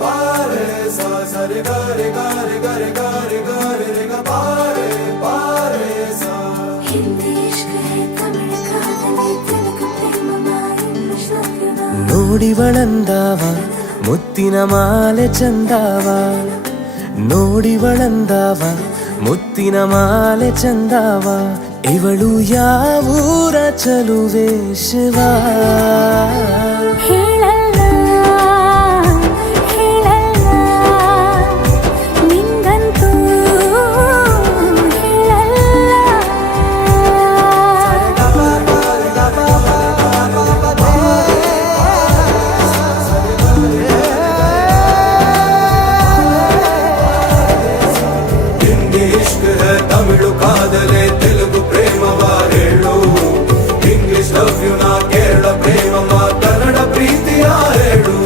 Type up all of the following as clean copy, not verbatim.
ಪಾರೆ ಸಾ ಸರಿ ಗಾರೆ ಗಾರೆ ಗಾರೆ ಗಾರೆ ಗಾರೆ ರೆ ಗ ಪಾರೆ ಪಾರೆ ಸಾ ಹಿಂದಿ ಇಷ್ಕ ಹೈ ತಮಿಳ್ ಕಾದಲಿ ತೆಲುಗು ಪ್ರೇಮ ಇಂಗ್ಲಿಷ್ ಲವ್ಯುನಾ ನೋಡಿವಳಂದಾವ ಮುತ್ತಿನ ಮಾಲೆ ಚಂದಾವ ನೋಡಿವಳಂದಾವ ಮುತ್ತಿನ ಮಾಲೆ ಚಂದಾವ ಇವಳು ಯಾವೂರ ಚಲುವೆ ಶಿವ ಹೇಳಲ್ಲ ಹೇಳಲ್ಲ ನಿಂಗಂತೂ ಹೇಳಲ್ಲ ಹಿಂದಿ ಇಷ್ಕ ಹೈ ತಮಿಳು ಕಾದಲೆ ತೆಲುಗು ಪ್ರೇಮವ ಹೇಳು ಇಂಗ್ಲಿಷ್ ಲವ್ ಯು ನಾ ಕೇರಳ ಪ್ರೇಮವ ಕನ್ನಡ ಪ್ರೀತಿಯ ಹೇಳು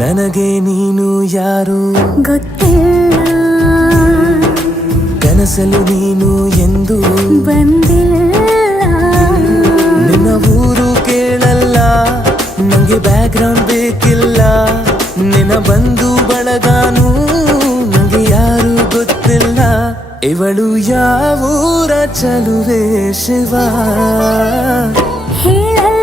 ನನಗೆ ನೀನು ಯಾರು ಗೊತ್ತಿಲ್ಲ ಕನಸಲು ನೀನು ಎಂದು ಬಂದಿಲ್ಲ ನಿನ್ನ ಊರು ಕೇಳಲ್ಲ ನಂಗೆ ಬ್ಯಾಕ್ಗ್ರೌಂಡ್ ಬೇಕಿಲ್ಲ ನಿನ್ನ ಬಂಧು ಬಳಗಾನು ನಂಗೆ ಯಾರು ಗೊತ್ತಿಲ್ಲ ಇವಳು ಯಾವೂರ ಚಲುವೆ ಶಿವ ಹೇಳಲ್ಲ